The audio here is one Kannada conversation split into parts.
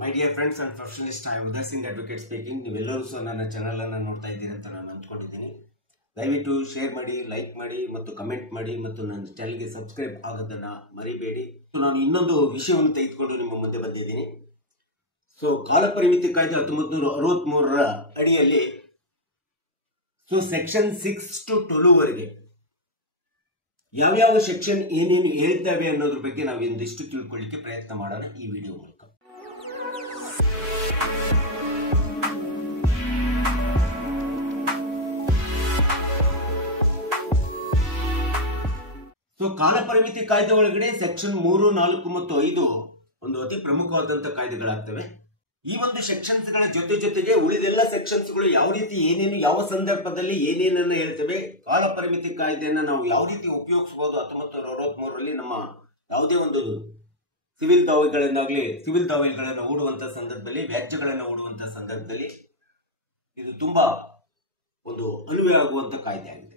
My dear friends and professionalist, I Uday Singh advocate speaking. ನೀವೆಲ್ಲರೂ ಸಹ ನನ್ನ ಚಾನಲ್ ಅನ್ನು ನೋಡ್ತಾ ಇದ್ದೀರಿ ಅಂತ ನಾನು ಅಂದ್ಕೊಂಡಿದ್ದೀನಿ. ದಯವಿಟ್ಟು ಶೇರ್ ಮಾಡಿ, ಲೈಕ್ ಮಾಡಿ ಮತ್ತು ಕಮೆಂಟ್ ಮಾಡಿ ಮತ್ತು ನನ್ನ ಚಾನಲ್ಗೆ ಸಬ್ಸ್ಕ್ರೈಬ್ ಆಗೋದನ್ನ ಮರಿಬೇಡಿ. ನಾನು ಇನ್ನೊಂದು ವಿಷಯವನ್ನು ತೆಗೆದುಕೊಂಡು ನಿಮ್ಮ ಮುಂದೆ ಬಂದಿದ್ದೀನಿ. ಕಾಲ ಪರಿಮಿತಿ ಕಾಯ್ದೆ 1963ರ ಅಡಿಯಲ್ಲಿ ಸೆಕ್ಷನ್ 6 to 12 ವರೆಗೆ ಯಾವ್ಯಾವ ಸೆಕ್ಷನ್ ಏನೇನು ಹೇಳಿದ್ದಾವೆ ಅನ್ನೋದ್ರ ಬಗ್ಗೆ ನಾವು ಒಂದಿಷ್ಟು ತಿಳ್ಕೊಳ್ಳಿಕ್ಕೆ ಪ್ರಯತ್ನ ಮಾಡೋಣ ಈ ವಿಡಿಯೋ ಮೂಲಕ. ಕಾಲ ಪರಿಮಿತಿ ಕಾಯ್ದೆ ಒಳಗಡೆ ಸೆಕ್ಷನ್ 3, 4 ಮತ್ತು 5 ಒಂದು ಅತಿ ಪ್ರಮುಖವಾದಂತಹ ಕಾಯ್ದೆಗಳಾಗ್ತವೆ. ಈ ಒಂದು ಸೆಕ್ಷನ್ಸ್ ಗಳ ಜೊತೆಗೆ ಉಳಿದೆಲ್ಲ ಸೆಕ್ಷನ್ಸ್ ಗಳು ಯಾವ ರೀತಿ ಏನೇನು ಯಾವ ಸಂದರ್ಭದಲ್ಲಿ ಏನೇನನ್ನ ಹೇಳ್ತೇವೆ, ಕಾಲ ಪರಿಮಿತಿ ಕಾಯ್ದೆಯನ್ನ ನಾವು ಯಾವ ರೀತಿ ಉಪಯೋಗಿಸಬಹುದು 1963ರಲ್ಲಿ ನಮ್ಮ ಯಾವುದೇ ಒಂದು ಸಿವಿಲ್ ದಾವೆಗಳನ್ನು ಹೂಡುವಂತಹ ಸಂದರ್ಭದಲ್ಲಿ, ವ್ಯಾಜ್ಯಗಳನ್ನು ಹೂಡುವಂತಹ ಸಂದರ್ಭದಲ್ಲಿ ಇದು ತುಂಬಾ ಒಂದು ಅನ್ವಯ ಆಗುವಂತ ಕಾಯ್ದೆ ಆಗಿದೆ.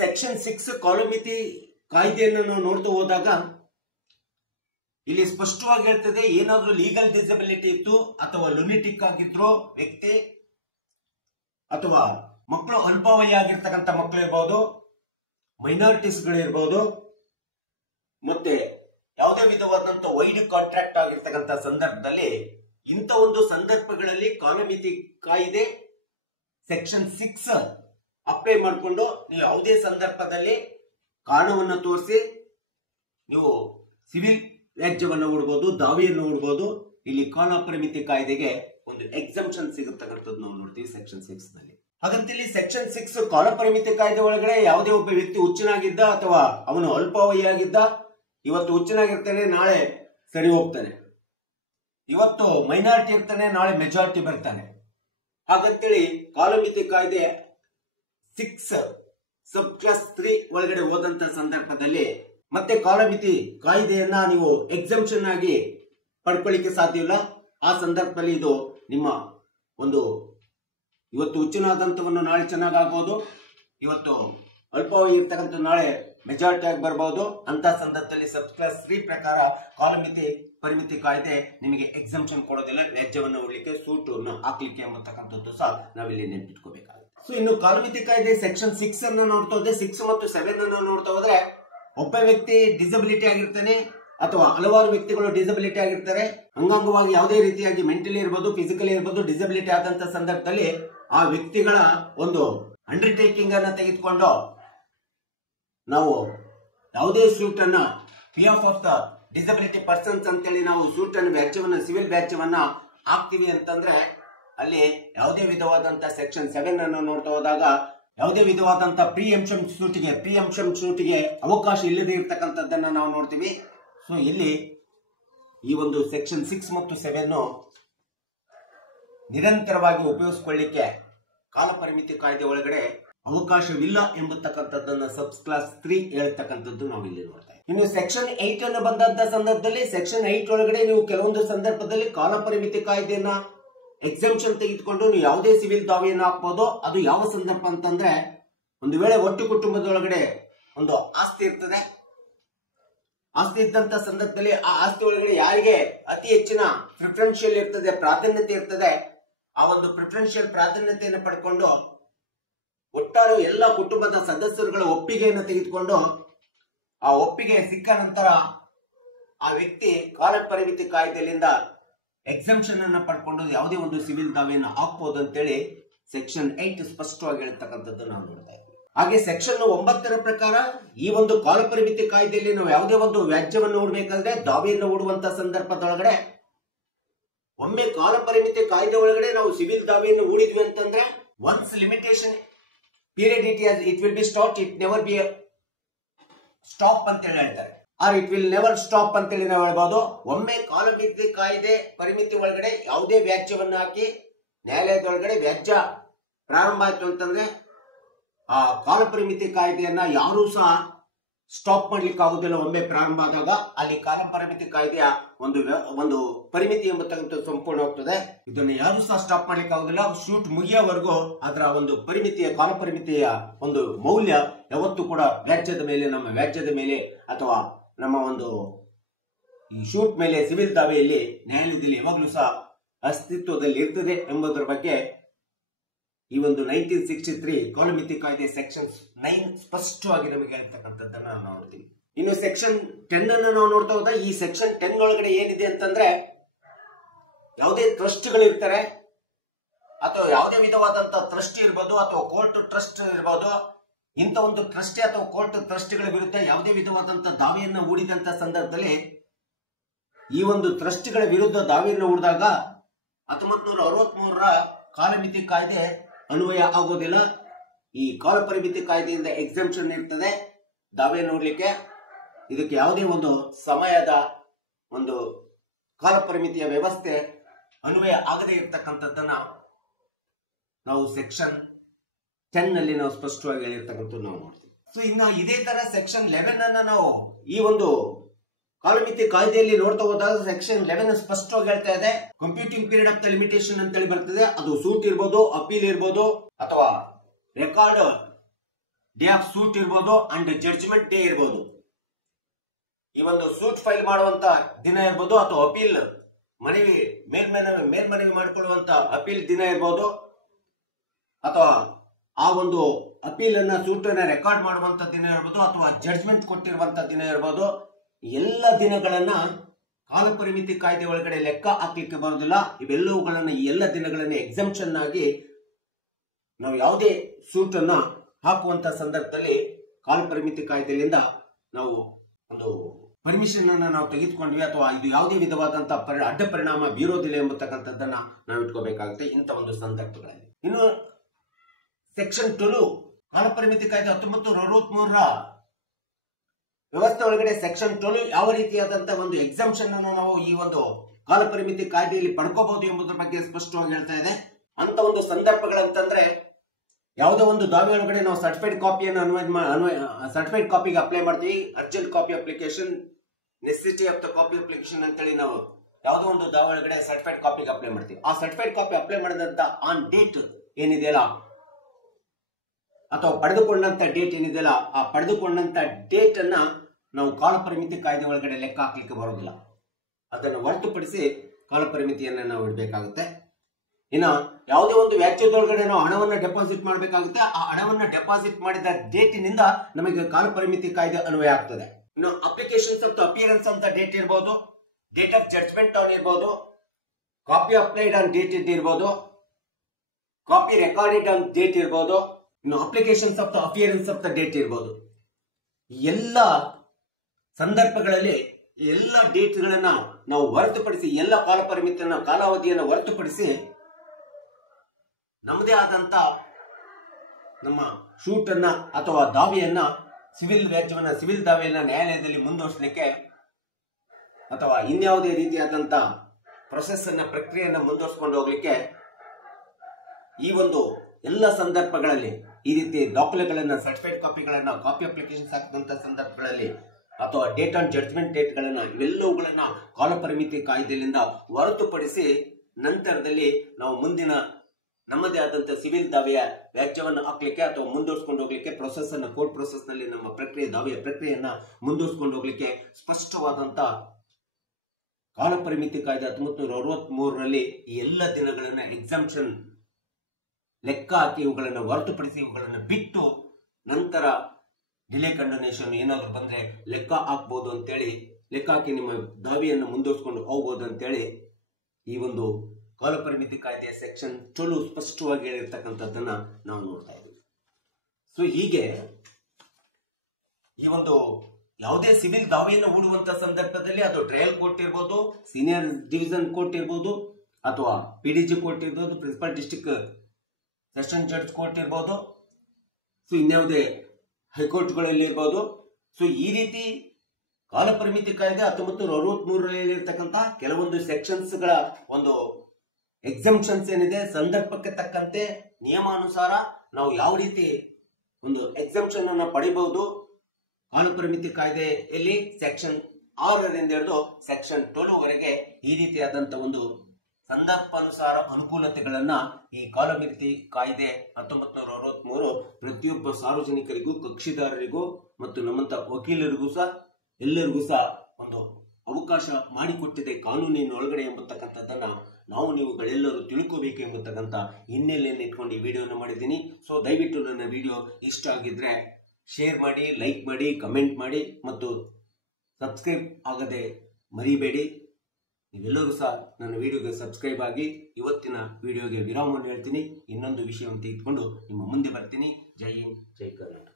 ಸೆಕ್ಷನ್ 6 ಕಾಲಮಿತಿ ಕಾಯ್ದೆಯನ್ನು ನಾವು ನೋಡ್ತಾ ಹೋದಾಗ ಇಲ್ಲಿ ಸ್ಪಷ್ಟವಾಗಿ ಹೇಳ್ತದೆ, ಏನಾದ್ರೂ ಲೀಗಲ್ ಡಿಸಬಿಲಿಟಿ ಇತ್ತು ಅಥವಾ ಲುನಿಟಿಕ್ ಆಗಿದ್ರು ವ್ಯಕ್ತಿ ಅಥವಾ ಮಕ್ಕಳು ಅಲ್ಪಾವಧಿ ಆಗಿರ್ತಕ್ಕಂಥ ಮಕ್ಕಳು ಇರ್ಬೋದು, ಮೈನಾರಿಟೀಸ್ ಗಳಿರ್ಬೋದು, ಮತ್ತೆ ಯಾವುದೇ ವಿಧವಾದಂತ ವೈಡ್ ಕಾಂಟ್ರಾಕ್ಟ್ ಆಗಿರ್ತಕ್ಕಂಥ ಸಂದರ್ಭದಲ್ಲಿ ಇಂಥ ಒಂದು ಸಂದರ್ಭಗಳಲ್ಲಿ ಕಾಲಮಿತಿ ಕಾಯ್ದೆ ಸೆಕ್ಷನ್ 6 ಅಪ್ಲೈ ಮಾಡಿಕೊಂಡು ನೀವು ಯಾವುದೇ ಸಂದರ್ಭದಲ್ಲಿ ಕಾರಣವನ್ನು ತೋರಿಸಿ ನೀವು ಸಿವಿಲ್ ವ್ಯಾಜ್ಯವನ್ನು ಹೂಡಬಹುದು, ದಾವೆಯನ್ನು ಹೂಡಬಹುದು. ಇಲ್ಲಿ ಕಾಲ ಪರಿಮಿತಿ ಕಾಯ್ದೆಗೆ ಒಂದು ಎಕ್ಸಂಪ್ಷನ್ ಸಿಗತಕ್ಕಂಥದ್ದು ನಾವು ನೋಡ್ತೀವಿ ಸೆಕ್ಷನ್ 6 ನಲ್ಲಿ. ಹಾಗಂತ ಇಲ್ಲಿ ಸೆಕ್ಷನ್ 6 ಕಾಲ ಪರಿಮಿತಿ ಕಾಯ್ದೆ ಒಳಗಡೆ ಯಾವುದೇ ಒಬ್ಬ ವ್ಯಕ್ತಿ ಹುಚ್ಚನಾಗಿದ್ದ ಅಥವಾ ಅವನು ಅಲ್ಪಾವಧಿಯಾಗಿದ್ದ, ಇವತ್ತು ಹುಚ್ಚನಾಗಿರ್ತಾನೆ, ನಾಳೆ ಸರಿ ಹೋಗ್ತಾನೆ, ಇವತ್ತು ಮೈನಾರಿಟಿ ಇರ್ತಾನೆ, ನಾಳೆ ಮೆಜಾರಿಟಿ ಬರ್ತಾನೆ. ಹಾಗಂತೇಳಿ ಕಾಲಮಿತಿ ಕಾಯ್ದೆ 6 ಸಬ್ ಕ್ಲಾಸ್ 3 ಒಳಗಡೆ ಹೋದಂತ ಸಂದರ್ಭದಲ್ಲಿ ಮತ್ತೆ ಕಾಲಮಿತಿ ಕಾಯ್ದೆಯನ್ನ ನೀವು ಎಕ್ಸಂಪ್ಷನ್ ಆಗಿ ಪಡ್ಕೊಳ್ಳಿಕ್ಕೆ ಸಾಧ್ಯವಿಲ್ಲ. ಆ ಸಂದರ್ಭದಲ್ಲಿ ಇದು ನಿಮ್ಮ ಒಂದು ಇವತ್ತು ಹುಚ್ಚನಾದಂತವನ್ನು ನಾಳೆ ಚೆನ್ನಾಗಾಗಬಹುದು, ಇವತ್ತು ಅಲ್ಪಾವಧಿ ಇರ್ತಕ್ಕಂಥ ನಾಳೆ ಮೆಜಾರಿಟಿ ಆಗಿ ಬರಬಹುದು. ಅಂತ ಸಂದರ್ಭದಲ್ಲಿ ಸಬ್ ಕ್ಲಾಸ್ 3 ಪ್ರಕಾರ ಕಾಲಮಿತಿ ಪರಿಮಿತಿ ಕಾಯ್ದೆ ನಿಮಗೆ ಎಕ್ಸಂಪ್ಷನ್ ಕೊಡೋದಿಲ್ಲ. ವ್ಯಾಜ್ಯವನ್ನು ಹೂಡಲಿಕ್ಕೆ, ಸೂಟ್ ಹಾಕ್ಲಿಕ್ಕೆ ಎಂಬತಕ್ಕಂಥದ್ದು ಸಹ ನಾವಿಲ್ಲಿ ನೆನಪಿಟ್ಕೋಬೇಕಾಗುತ್ತೆ. ಇನ್ನು ಕಾಲಮಿತಿ ಕಾಯ್ದೆ ಸೆಕ್ಷನ್ 6 ಅನ್ನು ನೋಡ್ತಾ ಹೋದ್ರೆ 6 ಮತ್ತು 7 ಅನ್ನು ನೋಡ್ತಾ ಹೋದ್ರೆ ಒಬ್ಬ ವ್ಯಕ್ತಿ ಡಿಸಬಿಲಿಟಿ ಆಗಿರ್ತಾನೆ ಅಥವಾ ಹಲವಾರು ವ್ಯಕ್ತಿಗಳು ಡಿಸಬಿಲಿಟಿ ಆಗಿರ್ತಾರೆ. ಅಂಗಾಂಗವಾಗಿ ಯಾವುದೇ ರೀತಿಯಾಗಿ ಮೆಂಟಲಿ ಇರ್ಬೋದು, ಫಿಸಿಕಲಿ ಇರ್ಬೋದು, ಡಿಸಬಿಲಿಟಿ ಆದಂತ ಸಂದರ್ಭದಲ್ಲಿ ಆ ವ್ಯಕ್ತಿಗಳ ಒಂದು ಅಂಡರ್ಟೇಕಿಂಗ್ ಅನ್ನ ತೆಗೆದುಕೊಂಡು ನಾವು ಯಾವುದೇ ಸೂಟ್ ಅನ್ನ behalf of the disability persons ಅಂತೇಳಿ ನಾವು ಸೂಟ್ ಅನ್ನು ವ್ಯಾಜ್ಯವನ್ನ, ಸಿವಿಲ್ ವ್ಯಾಜ್ಯವನ್ನ ಹಾಕ್ತಿವಿ ಅಂತಂದ್ರೆ ಅಲ್ಲಿ ಯಾವುದೇ ವಿಧವಾದಂತ ಸೆಕ್ಷನ್ 7 ಅನ್ನು ನೋಡ್ತಾ ಹೋದಾಗ ಯಾವುದೇ ವಿಧವಾದಂತ ಪ್ರಿಯಂಪ್ಷನ್ ಸೂಟಿಗೆ ಅವಕಾಶ ಇಲ್ಲದೆ ಇರತಕ್ಕಂಥದ್ದನ್ನ ನಾವು ನೋಡ್ತೀವಿ. ಇಲ್ಲಿ ಈ ಒಂದು ಸೆಕ್ಷನ್ 6 ಮತ್ತು 7 ನಿರಂತರವಾಗಿ ಉಪಯೋಗಿಸಿಕೊಳ್ಳಿಕ್ಕೆ ಕಾಲ ಪರಿಮಿತಿ ಕಾಯ್ದೆ ಒಳಗಡೆ ಅವಕಾಶವಿಲ್ಲ ಎಂಬತಕ್ಕಂಥದ್ದನ್ನ ಸಬ್ ಕ್ಲಾಸ್ 3 ಹೇಳ್ತಕ್ಕಂಥದ್ದು ನಾವು ಇಲ್ಲಿ ನೋಡ್ತಾ ಇದ್ದೀವಿ. ಇನ್ನು ಸೆಕ್ಷನ್ 8 ಅನ್ನು ಬಂದಂತ ಸಂದರ್ಭದಲ್ಲಿ ಸೆಕ್ಷನ್ 8 ಒಳಗಡೆ ನೀವು ಕೆಲವೊಂದು ಸಂದರ್ಭದಲ್ಲಿ ಕಾಲ ಪರಿಮಿತಿ ಕಾಯ್ದೆಯನ್ನ ಎಕ್ಸಂಪ್ಷನ್ ತೆಗೆದುಕೊಂಡು ನೀವು ಯಾವುದೇ ಸಿವಿಲ್ ದಾವೆಯನ್ನು ಹಾಕಬಹುದು. ಅದು ಯಾವ ಸಂದರ್ಭ ಅಂತಂದ್ರೆ, ಒಂದು ವೇಳೆ ಒಟ್ಟು ಕುಟುಂಬದೊಳಗಡೆ ಒಂದು ಆಸ್ತಿ ಇರ್ತದೆ, ಆಸ್ತಿ ಇದ್ದಂತ ಸಂದರ್ಭದಲ್ಲಿ ಆ ಆಸ್ತಿ ಒಳಗಡೆ ಯಾರಿಗೆ ಅತಿ ಹೆಚ್ಚಿನ ಪ್ರಿಫರೆನ್ಷಿಯಲ್ ಇರ್ತದೆ, ಪ್ರಾಧಾನ್ಯತೆ ಇರ್ತದೆ, ಆ ಒಂದು ಪ್ರಿಫರೆನ್ಷಿಯಲ್ ಪ್ರಾಧಾನ್ಯತೆಯನ್ನು ಪಡ್ಕೊಂಡು ಒಟ್ಟಾರೆ ಎಲ್ಲ ಕುಟುಂಬದ ಸದಸ್ಯರುಗಳ ಒಪ್ಪಿಗೆಯನ್ನು ತೆಗೆದುಕೊಂಡು ಆ ಒಪ್ಪಿಗೆ ಸಿಕ್ಕ ನಂತರ ಆ ವ್ಯಕ್ತಿ ಕಾಲ ಪರಿಮಿತಿ ಕಾಯ್ದೆಯಿಂದ ಎಕ್ಸಂಪ್ಷನ್ ಅನ್ನ ಪಡ್ಕೊಂಡು ಯಾವುದೇ ಒಂದು ಸಿವಿಲ್ ದಾವೆಯನ್ನು ಹಾಕಬಹುದು ಅಂತೇಳಿ ಸೆಕ್ಷನ್ 8 ಸ್ಪಷ್ಟವಾಗಿ ಹೇಳ್ತಕ್ಕಂಥದ್ದು ನಾವು ನೋಡ್ತಾ ಇದ್ದೀವಿ. ಹಾಗೆ ಸೆಕ್ಷನ್ 9ರ ಪ್ರಕಾರ ಈ ಒಂದು ಕಾಲ ಪರಿಮಿತಿ ಕಾಯ್ದೆಯಲ್ಲಿ ನಾವು ಯಾವುದೇ ಒಂದು ವ್ಯಾಜ್ಯವನ್ನು ಹೂಡಬೇಕಾದ್ರೆ, ದಾವೆಯನ್ನು ಹೂಡುವಂತ ಸಂದರ್ಭದೊಳಗಡೆ ಒಮ್ಮೆ ಕಾಲ ಪರಿಮಿತಿ ಕಾಯ್ದೆ ಒಳಗಡೆ ನಾವು ಸಿವಿಲ್ ದಾವೆಯನ್ನು ಹೂಡಿದ್ವಿ ಅಂತಂದ್ರೆ once limitation period it will be stop, it never be stop ಅಂತ ಹೇಳ್ತಾರೆ, or it will never stop ಅಂತೇಳಿ ನಾವು ಹೇಳ್ಬಹುದು. ಒಮ್ಮೆ ಕಾಲಮಿತಿ ಕಾಯ್ದೆ ಪರಿಮಿತಿ ಒಳಗಡೆ ಯಾವುದೇ ವ್ಯಾಜ್ಯವನ್ನು ಹಾಕಿ ನ್ಯಾಯಾಲಯದೊಳಗಡೆ ವ್ಯಾಜ್ಯ ಪ್ರಾರಂಭ ಆಯ್ತು ಅಂತಂದ್ರೆ ಆ ಕಾಲ ಪರಿಮಿತಿ ಕಾಯ್ದೆಯನ್ನ ಯಾರೂ ಸಹ ಸ್ಟಾಪ್ ಮಾಡ್ಲಿಕ್ಕೆ ಆಗುದಿಲ್ಲ. ಒಮ್ಮೆ ಪ್ರಾರಂಭ ಆದಾಗ ಅಲ್ಲಿ ಕಾಲ ಪರಿಮಿತಿ ಕಾಯ್ದೆಯ ಒಂದು ಪರಿಮಿತಿ ಎಂಬತಕ್ಕಂಥ ಸಂಪೂರ್ಣ ಹೋಗ್ತದೆ. ಇದನ್ನು ಯಾರು ಸಹ ಸ್ಟಾಪ್ ಮಾಡ್ಲಿಕ್ಕೆ ಆಗುದಿಲ್ಲ. ಶೂಟ್ ಮುಗಿಯೋವರೆಗೂ ಅದರ ಒಂದು ಪರಿಮಿತಿಯ, ಕಾಲ ಪರಿಮಿತಿಯ ಒಂದು ಮೌಲ್ಯ ಯಾವತ್ತೂ ಕೂಡ ವ್ಯಾಜ್ಯದ ಮೇಲೆ, ನಮ್ಮ ವ್ಯಾಜ್ಯದ ಮೇಲೆ ಅಥವಾ ನಮ್ಮ ಒಂದು ಈ ಶೂಟ್ ಮೇಲೆ ಸಿವಿಲ್ ದಾವೆಯಲ್ಲಿ ನ್ಯಾಯಾಲಯದಲ್ಲಿ ಯಾವಾಗಲೂ ಸಹ ಅಸ್ತಿತ್ವದಲ್ಲಿ ಇರ್ತದೆ ಎಂಬುದರ ಬಗ್ಗೆ ಈ ಒಂದು 1963 ಕಾಲಮಿತಿ ಕಾಯ್ದೆ ಸೆಕ್ಷನ್ 9 ಸ್ಪಷ್ಟವಾಗಿ ನಮಗೆ ಹೇಳ್ತಕ್ಕಂಥದ್ದನ್ನ ನಾವು ನೋಡ್ತೀವಿ. ಇನ್ನು ಸೆಕ್ಷನ್ 10 ಅನ್ನು ನಾವು ನೋಡ್ತಾ ಹೋದ ಈ ಸೆಕ್ಷನ್ 10 ಒಳಗಡೆ ಏನಿದೆ ಅಂತಂದ್ರೆ, ಯಾವುದೇ ಟ್ರಸ್ಟ್ಗಳು ಇರ್ತಾರೆ ಅಥವಾ ಯಾವುದೇ ವಿಧವಾದಂತ ಟ್ರಸ್ಟ್ ಇರ್ಬೋದು ಅಥವಾ ಕೋರ್ಟ್ ಟ್ರಸ್ಟ್ ಇರ್ಬೋದು, ಇಂಥ ಒಂದು ಟ್ರಸ್ಟ್ ಅಥವಾ ಕೋರ್ಟ್ ಟ್ರಸ್ಟ್ಗಳ ವಿರುದ್ಧ ಯಾವುದೇ ವಿಧವಾದಂತ ದಾವೆಯನ್ನ ಹೂಡಿದಂತ ಸಂದರ್ಭದಲ್ಲಿ ಈ ಒಂದು ಟ್ರಸ್ಟ್ಗಳ ವಿರುದ್ಧ ದಾವೆಯನ್ನು ಹೂಡಿದಾಗ 1963 ಕಾಲಮಿತಿ ಕಾಯ್ದೆ ಅನ್ವಯ ಆಗೋದಿಲ್ಲ. ಈ ಕಾಲ ಪರಿಮಿತಿ ಕಾಯ್ದೆಯಿಂದ ಎಕ್ಸೆಂಪ್ಷನ್ ಇರ್ತದೆ ದಾವೆಯನ್ನು ಹೂಡಲಿಕ್ಕೆ. ಇದಕ್ಕೆ ಯಾವುದೇ ಒಂದು ಸಮಯದ ಒಂದು ಕಾಲ ಪರಿಮಿತಿಯ ವ್ಯವಸ್ಥೆ ಅನ್ವಯ ಆಗದೆ ಇರ್ತಕ್ಕಂಥದ್ದನ್ನ ನಾವು ಸೆಕ್ಷನ್ 10 ನಲ್ಲಿ ನಾವು ಸ್ಪಷ್ಟವಾಗಿ ಹೇಳಿರ್ತಕ್ಕಂಥದ್ದು ನಾವು ನೋಡ್ತೀವಿ. ಸೊ ಇನ್ನ ಇದೇ ತರ ಸೆಕ್ಷನ್ 11 ಅನ್ನ ನಾವು ಈ ಒಂದು ಕಾಲಮಿತಿ ಕಾಯ್ದೆಯಲ್ಲಿ ನೋಡ್ತಾ ಹೋದಾಗ ಸೆಕ್ಷನ್ 11 ಸ್ಪಷ್ಟವಾಗಿ ಹೇಳ್ತಾ ಇದೆ, computing period of the limitation ಅಂತ ಹೇಳಿ ಬರ್ತದೆ. ಅದು ಸೂಟ್ ಇರ್ಬೋದು, ಅಪೀಲ್ ಇರ್ಬೋದು, ಅಥವಾ ರೆಕಾರ್ಡ್ ಡೇ ಆಫ್ ಸೂಟ್ ಇರ್ಬೋದು ಅಂಡ್ ಜಡ್ಜ್ಮೆಂಟ್ ಡೇ ಇರ್ಬೋದು. ಈ ಒಂದು ಸೂಟ್ ಫೈಲ್ ಮಾಡುವಂತ ದಿನ ಇರ್ಬೋದು ಅಥವಾ ಅಪೀಲ್ ಮೇಲ್ಮನವಿ ಮಾಡಿಕೊಳ್ಳುವಂತ ಅಪೀಲ್ ದಿನ ಇರ್ಬೋದು, ಅಥವಾ ಆ ಒಂದು ಅಪೀಲ್ ಅನ್ನ ಸೂಟ್ ಅನ್ನ ರೆಕಾರ್ಡ್ ಮಾಡುವಂತ ದಿನ ಇರ್ಬೋದು, ಅಥವಾ ಜಡ್ಜ್ಮೆಂಟ್ ಕೊಟ್ಟಿರುವಂತ ದಿನ ಇರ್ಬೋದು. ಎಲ್ಲ ದಿನಗಳನ್ನ ಕಾಲ ಪರಿಮಿತಿ ಕಾಯ್ದೆ ಒಳಗಡೆ ಲೆಕ್ಕ ಹಾಕ್ಲಿಕ್ಕೆ ಬರೋದಿಲ್ಲ. ಇವೆಲ್ಲವುಗಳನ್ನ ಈ ಎಲ್ಲ ದಿನಗಳನ್ನ ಎಕ್ಸೆಂಪ್ಷನ್ ಆಗಿ ನಾವು ಯಾವುದೇ ಸೂಟ್ ಅನ್ನ ಹಾಕುವಂತ ಸಂದರ್ಭದಲ್ಲಿ ಕಾಲ ಪರಿಮಿತಿ ಕಾಯ್ದೆಯಿಂದ ನಾವು ಒಂದು ಪರ್ಮಿಷನ್ ಅನ್ನ ನಾವು ತೆಗೆದುಕೊಂಡ್ವಿ ಅಥವಾ ಇದು ಯಾವುದೇ ವಿಧವಾದಂತ ಅಡ್ಡ ಪರಿಣಾಮ ಬೀರೋದಿಲ್ಲ ಎಂಬತಕ್ಕಂಥದ್ದನ್ನ ನಾವು ಇಟ್ಕೋಬೇಕಾಗುತ್ತೆ ಇಂಥ ಒಂದು ಸಂದರ್ಭಗಳಲ್ಲಿ. ಇನ್ನು ಸೆಕ್ಷನ್ 12 ಕಾಲ ಪರಿಮಿತಿ ಕಾಯ್ದೆ 1963 ವ್ಯವಸ್ಥೆ ಒಳಗಡೆ ಸೆಕ್ಷನ್ 12 ಯಾವ ರೀತಿಯಾದಂತಹ ಒಂದು ಎಕ್ಸಾಮ್ಷನ್ ಅನ್ನು ನಾವು ಈ ಒಂದು ಕಾಲ ಪರಿಮಿತಿ ಕಾಯ್ದೆಯಲ್ಲಿ ಪಡ್ಕೋಬಹುದು ಎಂಬುದರ ಬಗ್ಗೆ ಸ್ಪಷ್ಟವಾಗಿ ಹೇಳ್ತಾ ಇದೆ. ಅಂತ ಒಂದು ಸಂದರ್ಭಗಳಂತಂದ್ರೆ, ಯಾವುದೇ ಒಂದು ದಾವೆ ಒಳಗಡೆ ನಾವು ಸರ್ಟಿಫೈಡ್ ಕಾಪಿಯನ್ನು ಸರ್ಟಿಫೈಡ್ ಕಾಪಿಗೆ ಅಪ್ಲೈ ಮಾಡ್ತೀವಿ. Urgent copy application, necessity of the copy application ಅಂತೇಳಿ ನಾವು ಯಾವುದೋ ಒಂದು ದಾವೆ ಒಳಗಡೆ ಸರ್ಟಿಫೈಡ್ ಕಾಪಿಗೆ ಅಪ್ಲೈ ಮಾಡ್ತೀವಿ. ಆ ಸರ್ಟಿಫೈಡ್ ಕಾಪಿ ಅಪ್ಲೈ ಮಾಡಿದಂತ ಆನ್ ಡೇಟ್ ಏನಿದೆಯಲ್ಲ ಅಥವಾ ಪಡೆದುಕೊಂಡಂತ ಡೇಟ್ ಏನಿದೆಯಲ್ಲ, ಆ ಪಡೆದುಕೊಂಡಂತ ಡೇಟ್ ಅನ್ನ ನಾವು ಕಾಲ ಪರಿಮಿತಿ ಕಾಯ್ದೆ ಒಳಗಡೆ ಲೆಕ್ಕ ಹಾಕ್ಲಿಕ್ಕೆ ಬರೋದಿಲ್ಲ. ಅದನ್ನು ಹೊರತುಪಡಿಸಿ ಕಾಲ ಪರಿಮಿತಿಯನ್ನ ನಾವು ಇಡಬೇಕಾಗುತ್ತೆ. ಇನ್ನ ಯಾವುದೇ ಒಂದು ವ್ಯಾಜ್ಯದೊಳಗಡೆ ನಾವು ಹಣವನ್ನ ಡೆಪಾಸಿಟ್ ಮಾಡಬೇಕಾಗುತ್ತೆ. ಆ ಹಣವನ್ನ ಡೆಪಾಸಿಟ್ ಮಾಡಿದ ಡೇಟಿನಿಂದ ನಮಗೆ ಕಾಲ ಪರಿಮಿತಿ ಕಾಯ್ದೆ ಅನ್ವಯ ಆಗ್ತದೆ. ಇನ್ನು ಅಪ್ಲಿಕೇಶನ್ಸ್ ಆಫ್ ದ ಅಪಿಯರೆನ್ಸ್ ಅಂತ ಡೇಟ್ ಇರ್ಬೋದು, ಡೇಟ್ ಆಫ್ ಜಡ್ಜ್ಮೆಂಟ್ ಆನ್ ಇರ್ಬೋದು, ಕಾಪಿ ಅಪ್ಲೈಡ್ ಆನ್ ಡೇಟ್ ಇರ್ಬೋದು, ಕಾಪಿ ರೆಕಾರ್ಡೆಡ್ ಆನ್ ಡೇಟ್ ಇರ್ಬೋದು, ಇನ್ನು applications of the appearance of the date ಇರ್ಬೋದು. ಎಲ್ಲ ಸಂದರ್ಭಗಳಲ್ಲಿ ಎಲ್ಲ ಡೇಟ್ಗಳನ್ನ ನಾವು ಹೊರತುಪಡಿಸಿ, ಎಲ್ಲ ಕಾಲ ಪರಿಮಿತಿಯನ್ನ ಕಾಲಾವಧಿಯನ್ನು ಹೊರತುಪಡಿಸಿ ನಮ್ಮದೇ ಆದಂತ ನಮ್ಮ ಶೂಟ್ ಅನ್ನ ಅಥವಾ ದಾವೆಯನ್ನ ಸಿವಿಲ್ ದಾವೆಯನ್ನ ನ್ಯಾಯಾಲಯದಲ್ಲಿ ಮುಂದುವರಿಸಲಿಕ್ಕೆ ಅಥವಾ ಇನ್ಯಾವುದೇ ರೀತಿಯಾದಂತ ಪ್ರೊಸೆಸ್ ಅನ್ನ ಪ್ರಕ್ರಿಯೆಯನ್ನ ಮುಂದುವರಿಸಿಕೊಂಡು ಹೋಗ್ಲಿಕ್ಕೆ ಈ ಒಂದು ಎಲ್ಲ ಸಂದರ್ಭಗಳಲ್ಲಿ ಈ ರೀತಿ ದಾಖಲೆಗಳನ್ನ ಸರ್ಟಿಫೈಡ್ ಕಾಪಿಗಳನ್ನ ಕಾಪಿ ಅಪ್ಲಿಕೇಶನ್ ಹಾಕಿದಂತ ಸಂದರ್ಭಗಳಲ್ಲಿ ಅಥವಾ ಡೇಟ್ ಆನ್ ಜಡ್ಜ್ಮೆಂಟ್ ಡೇಟ್ಗಳನ್ನ ಇವೆಲ್ಲವುಗಳನ್ನ ಕಾಲ ಪರಿಮಿತಿ ಕಾಯ್ದೆಯಿಂದ ಹೊರತುಪಡಿಸಿ ನಂತರದಲ್ಲಿ ನಾವು ಮುಂದಿನ ನಮ್ಮದೇ ಆದಂತ ಸಿವಿಲ್ ದಾವೆಯ ವ್ಯಾಜ್ಯವನ್ನು ಹಾಕ್ಲಿಕ್ಕೆ ಅಥವಾ ಮುಂದುವರಿಸಿಕೊಂಡು ಹೋಗ್ಲಿಕ್ಕೆ ಪ್ರೊಸೆಸ್ ಅನ್ನ ಕೋರ್ಟ್ ಪ್ರೊಸೆಸ್ ನಲ್ಲಿ ನಮ್ಮ ಪ್ರಕ್ರಿಯೆ ದಾವೆಯ ಪ್ರಕ್ರಿಯೆಯನ್ನ ಮುಂದುವರಿಸಿಕೊಂಡು ಹೋಗ್ಲಿಕ್ಕೆ ಸ್ಪಷ್ಟವಾದಂತ ಕಾಲ ಪರಿಮಿತಿ ಕಾಯ್ದೆ 1963ರಲ್ಲಿ ಈ ಎಲ್ಲ ದಿನಗಳನ್ನ ಎಕ್ಸಾಮ್ಷನ್ ಲೆಕ್ಕ ಹಾಕಿ ಇವುಗಳನ್ನು ಹೊರತುಪಡಿಸಿ ಇವುಗಳನ್ನು ಬಿಟ್ಟು ನಂತರ ಡಿಲೇ ಕಂಡೋನೇಷನ್ ಏನಾದ್ರು ಬಂದ್ರೆ ಲೆಕ್ಕ ಹಾಕ್ಬಹುದು ಅಂತೇಳಿ, ಲೆಕ್ಕ ಹಾಕಿ ನಿಮ್ಮ ದಾವೆಯನ್ನು ಮುಂದುವರಿಸಿಕೊಂಡು ಹೋಗ್ಬೋದು ಅಂತೇಳಿ ಈ ಒಂದು ಕಾಲ ಪರಿಮಿತಿ ಕಾಯ್ದೆಯ ಸೆಕ್ಷನ್ 12 ಸ್ಪಷ್ಟವಾಗಿ ಹೇಳಿರ್ತಕ್ಕಂಥದ್ದನ್ನ ನಾವು ನೋಡ್ತಾ ಇದ್ದೀವಿ. ಸೊ ಹೀಗೆ ಈ ಒಂದು ಯಾವುದೇ ಸಿವಿಲ್ ದಾವೆಯನ್ನು ಹೂಡುವಂತ ಸಂದರ್ಭದಲ್ಲಿ ಅದು ಟ್ರಯಲ್ ಕೋರ್ಟ್ ಇರ್ಬೋದು, ಸೀನಿಯರ್ ಡಿವಿಷನ್ ಕೋರ್ಟ್ ಇರ್ಬೋದು, ಅಥವಾ PDG ಕೋರ್ಟ್ ಇರ್ಬೋದು, principal district session judge court ಇರ್ಬೋದು, ಸೊ ಇನ್ಯಾವುದೇ ಹೈಕೋರ್ಟ್ಗಳಲ್ಲಿ ಇರ್ಬೋದು. ಸೊ ಈ ರೀತಿ ಕಾಲ ಪರಿಮಿತಿ ಕಾಯ್ದೆ 1963ರಲ್ಲಿ ಇರ್ತಕ್ಕಂಥ ಕೆಲವೊಂದು ಸೆಕ್ಷನ್ಸ್ ಗಳ ಒಂದು ಎಕ್ಸೆಂಪ್ಷನ್ಸ್ ಏನಿದೆ, ಸಂದರ್ಭಕ್ಕೆ ತಕ್ಕಂತೆ ನಿಯಮಾನುಸಾರ ನಾವು ಯಾವ ರೀತಿ ಒಂದು ಎಕ್ಸೆಂಪ್ಷನ್ ಅನ್ನ ಪಡಿಬಹುದು. ಕಾಲ ಪರಿಮಿತಿ ಕಾಯ್ದೆಯಲ್ಲಿ ಸೆಕ್ಷನ್ 6ರಿಂದ ಹಿಡಿದು ಸೆಕ್ಷನ್ 12 ವರೆಗೆ ಈ ರೀತಿಯಾದಂತ ಒಂದು ಸಂದರ್ಭಾನುಸಾರ ಅನುಕೂಲತೆಗಳನ್ನ ಈ ಕಾಲಮಿತಿ ಕಾಯ್ದೆ 1963 ಪ್ರತಿಯೊಬ್ಬ ಸಾರ್ವಜನಿಕರಿಗೂ, ಕಕ್ಷಿದಾರರಿಗೂ ಮತ್ತು ನಮ್ಮಂತ ವಕೀಲರಿಗೂ ಸಹ ಎಲ್ಲರಿಗೂ ಸಹ ಒಂದು ಅವಕಾಶ ಮಾಡಿಕೊಟ್ಟಿದೆ ಕಾನೂನಿನ ಒಳಗಡೆ ಎಂಬತಕ್ಕಂಥದ್ದನ್ನ ನಾವು ನೀವುಗಳೆಲ್ಲರೂ ತಿಳ್ಕೋಬೇಕು ಎಂಬತಕ್ಕಂಥ ಹಿನ್ನೆಲೆಯನ್ನು ಇಟ್ಕೊಂಡು ಈ ವಿಡಿಯೋನ ಮಾಡಿದ್ದೀನಿ. ಸೊ ದಯವಿಟ್ಟು ನನ್ನ ವಿಡಿಯೋ ಇಷ್ಟ ಆಗಿದ್ರೆ ಶೇರ್ ಮಾಡಿ, ಲೈಕ್ ಮಾಡಿ, ಕಮೆಂಟ್ ಮಾಡಿ ಮತ್ತು ಸಬ್ಸ್ಕ್ರೈಬ್ ಆಗದೆ ಮರಿಬೇಡಿ. ನೀವೆಲ್ಲರೂ ಸಹ ನನ್ನ ವಿಡಿಯೋಗೆ ಸಬ್ಸ್ಕ್ರೈಬ್ ಆಗಿ ಇವತ್ತಿನ ವಿಡಿಯೋಗೆ ವಿರಾಮವನ್ನು ಹೇಳ್ತೀನಿ. ಇನ್ನೊಂದು ವಿಷಯವನ್ನು ತೆಗೆದುಕೊಂಡು ನಿಮ್ಮ ಮುಂದೆ ಬರ್ತೀನಿ. ಜೈ ಹಿಂದ್, ಜೈ ಕರ್ನಾಟಕ.